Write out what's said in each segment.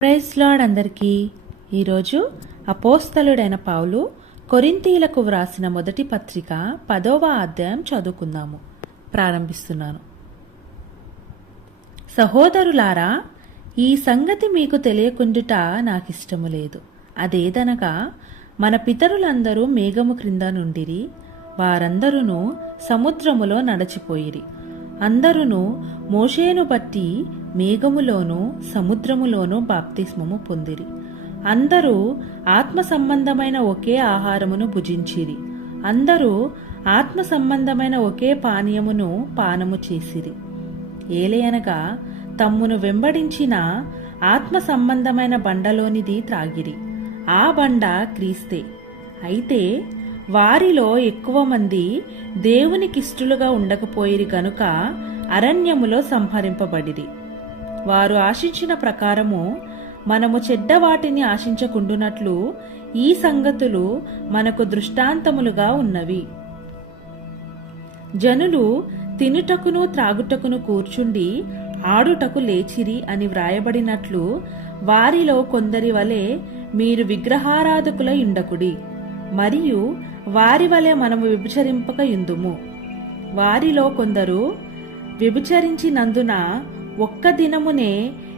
Praise lord అందరికీ. ఈరోజు అపోస్తలుడైన పౌలు కొరింథీయులకు వ్రాసిన మొదటి పత్రిక 10వ అధ్యాయం చదువుకుందాము. ప్రారంభిస్తున్నాను. సహోదరులారా, ఈ సంగతి మీకు తెలియకుండుట నాకిష్టము లేదు. అదేదనగా, మన పితరులందరూ మేఘము క్రింద నుండిరి, వారందరూ సముద్రములో నడచిపోయిరి. అందరూ మోషేను బట్టి మేఘములోను సముద్రములోను బాప్తిస్మము పొందిరి. అందరూ ఆత్మ సంబంధమైన ఒకే ఆహారమును భుజించిరి. అందరూ ఆత్మ సంబంధమైన ఒకే పానీయమును పానము చేసిరి. ఏలయనగా తమ్మును వెంబడించిన ఆత్మ సంబంధమైన బండలోనిది త్రాగిరి. ఆ బండ క్రీస్తే. అయితే వారిలో ఎక్కువ మంది దేవునికిష్టులుగా ఉండకపోయిరి గనుక అరణ్యములో సంహరింపబడిరి. వారు ఆశించిన ప్రకారము మనము చెడ్డవాటిని ఆశించకుండునట్లు ఈ సంగతులు మనకు దృష్టాంతములుగా ఉన్నవి. జనులు తినుటకును త్రాగుటకును కూర్చుండి ఆడుటకు లేచిరి అని వ్రాయబడినట్లు వారిలో కొందరి వలె మీరు విగ్రహారాధకులై ఉండకుడి. మరియు వారి వలె మనము వ్యభిచరింపక యుందుము. వారిలో కొందరు వ్యభిచరించినందున ఒక్క దినమునే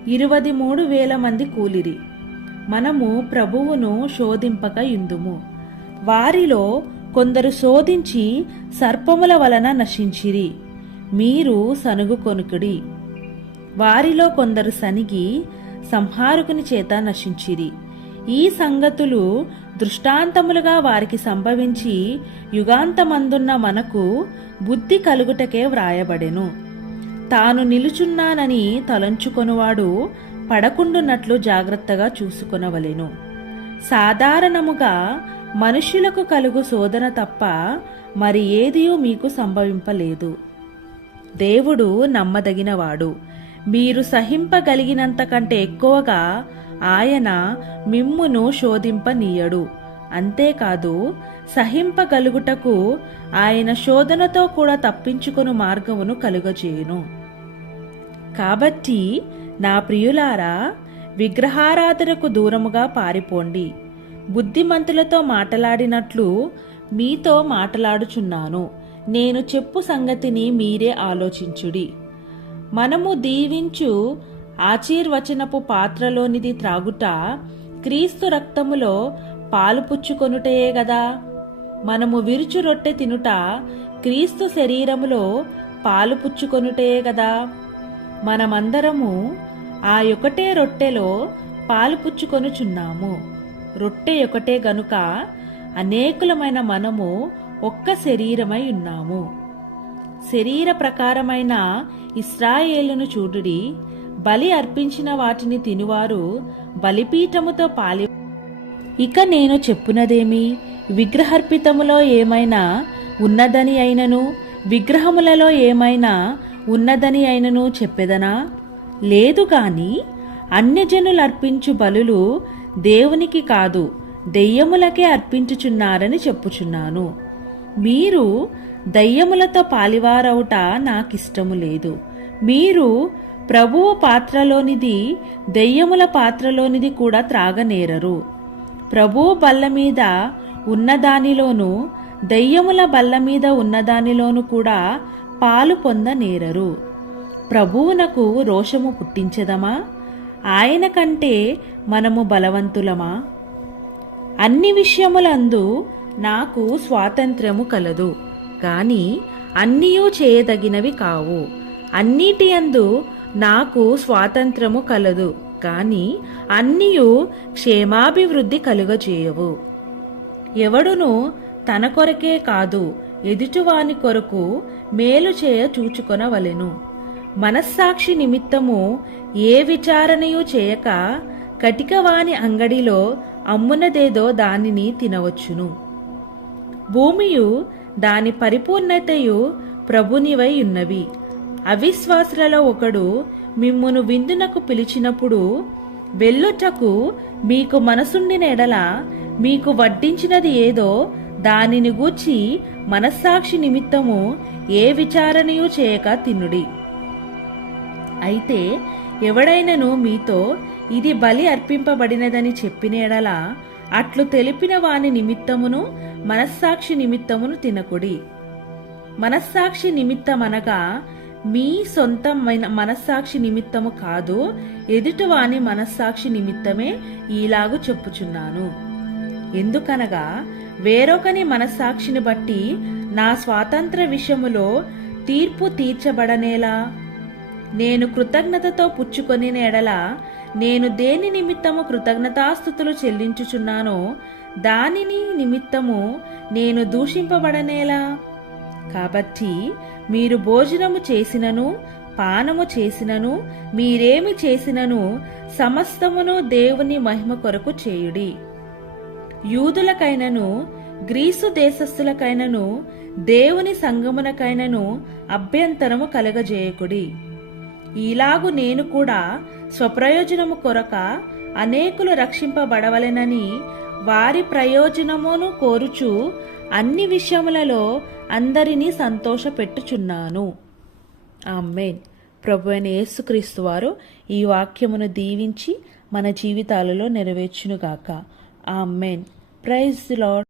23,000 మంది కూలిరి. మనము ప్రభువును శోధింపక యుందుము. వారిలో కొందరు శోధించి సర్పముల వలన నశించిరి. మీరు సనుగు కొనుకుడి. వారిలో కొందరు సనిగి సంహారకుని చేత నశించిరి. ఈ సంగతులు దృష్టాంతములుగా వారికి సంభవించి యుగాంతమందున్న మనకు బుద్ధి కలుగుటకే వ్రాయబడెను. తాను నిలుచున్నానని తలంచుకొనువాడు పడకుండునట్లు జాగ్రత్తగా చూసుకొనవలెను. సాధారణముగా మనుష్యులకు కలుగు శోధన తప్ప మరి ఏదియూ మీకు సంభవింపలేదు. దేవుడు నమ్మదగినవాడు. మీరు సహింపగలిగినంత కంటే ఎక్కువగా ఆయన మిమ్మును శోధింపనీయడు. అంతేకాదు, సహింపగలుగుటకు ఆయన శోధనతో కూడా తప్పించుకొను మార్గమును కలుగజేయును. కాబట్టి నా ప్రియులారా, విగ్రహారాధనకు దూరముగా పారిపోండి. బుద్ధిమంతులతో మాటలాడినట్లు మీతో మాటలాడుచున్నాను. నేను చెప్పు సంగతిని మీరే ఆలోచించుడి. మనము దీవించు ఆశీర్వచనపు పాత్రలోనిది త్రాగుట క్రీస్తు రక్తములో పాలు పుచ్చుకొనుటయే గదా. మనము విరుచు రొట్టె తినుట క్రీస్తు శరీరములో పాలు పుచ్చుకొనుటయే గదా. మనమందరము ఆ ఒకటే రొట్టెలో పాలు పుచ్చుకొనుచున్నాము. రొట్టె ఒకటే గనుక అనేకులమైన మనము ఒక్క శరీరమై ఉన్నాము. శరీర ప్రకారమైన ఇశ్రాయేలును చూడుడి. బలి అర్పించిన వాటిని తినువారు బలిపీఠముతో పాలి. ఇక నేను చెప్పునదేమి? విగ్రహార్పితములో ఏమైనా ఉన్నదని అయినను విగ్రహములలో ఏమైనా ఉన్నదని అయినను చెప్పెదనా? లేదు గాని అన్యజనులర్పించు బలులు దేవునికి కాదు, దెయ్యములకే అర్పించుచున్నారని చెప్పుచున్నాను. మీరు దయ్యములతో పాలివారవుట నాకిష్టము లేదు. మీరు ప్రభువు పాత్రలోనిది దెయ్యముల పాత్రలోనిది కూడా త్రాగనేరరు. ప్రభువు బల్ల మీద ఉన్నదానిలోను దెయ్యముల బల్ల మీద ఉన్నదానిలోను కూడా పాలు పొందనేరరు. ప్రభువునకు రోషము పుట్టించెదమా? ఆయన కంటే మనము బలవంతులమా? అన్ని విషయములందు నాకు స్వాతంత్ర్యము కలదు, గాని అన్నీయూ చేయదగినవి కావు. అన్నిటి యందు నాకు స్వాతంత్రము కలదు, కాని అన్నీయు క్షేమాభివృద్ధి కలుగజేయవు. ఎవడును తన కొరకే కాదు, ఎదుటివాని కొరకు మేలు చేయ చూచుకొనవలెను. మనస్సాక్షి నిమిత్తము ఏ విచారణయూ చేయక కటికవాని అంగడిలో అమ్మునదేదో దానిని తినవచ్చును. భూమియు దాని పరిపూర్ణతయు ప్రభునివై ఉన్నవి. అవిశ్వాసులలో ఒకడు మిమ్మును విందునకు పిలిచినప్పుడు వెళ్ళుటకు మీకు మనసుండిన ఎడల మీకు వడ్డించినది ఏదో దానిని గూర్చి మనస్సాక్షి నిమిత్తము ఏ విచారణయూ చేయక తినుడి. అయితే ఎవడైనను మీతో ఇది బలి అర్పింపబడినదని చెప్పిన ఎడల అట్లు తెలిపిన వాని నిమిత్తమును మనస్సాక్షి నిమిత్తమును తినకుడి. మనస్సాక్షి నిమిత్తమనగా మీ సొంత మనస్సాక్షి నిమిత్తము కాదు, ఎదుటివాని మనస్సాక్షి నిమిత్తమే ఈలాగు చెప్పుచున్నాను. ఎందుకనగా వేరొకని మనస్సాక్షిని బట్టి నా స్వాతంత్ర విషయములో తీర్పు తీర్చబడనేలా? నేను కృతజ్ఞతతో పుచ్చుకొనిన ఎడల నేను దేని నిమిత్తము కృతజ్ఞతాస్తుతులు చెల్లించుచున్నానో దానిని నిమిత్తము నేను దూషింపబడనేలా? కాబట్టి మీరు భోజనము చేసినను పానము చేసినను మీరేమి చేసినను సమస్తమును దేవుని మహిమ కొరకు చేయుడి. యూదులకైనను గ్రీసు దేశస్థులకైనను దేవుని సంగమునకైనను అభ్యంతరము కలగజేయకుడి. ఈలాగు నేను కూడా స్వప్రయోజనము కొరక అనేకులు రక్షింపబడవలెనని వారి ప్రయోజనమును కోరుచు అన్ని విషయములలో అందరినీ సంతోషపెట్టుచున్నాను. ఆమేన్. ప్రభువైన యేసుక్రీస్తు వారు ఈ వాక్యమును దీవించి మన జీవితాలలో నెరవేర్చునుగాక. ఆమేన్. Praise the lord.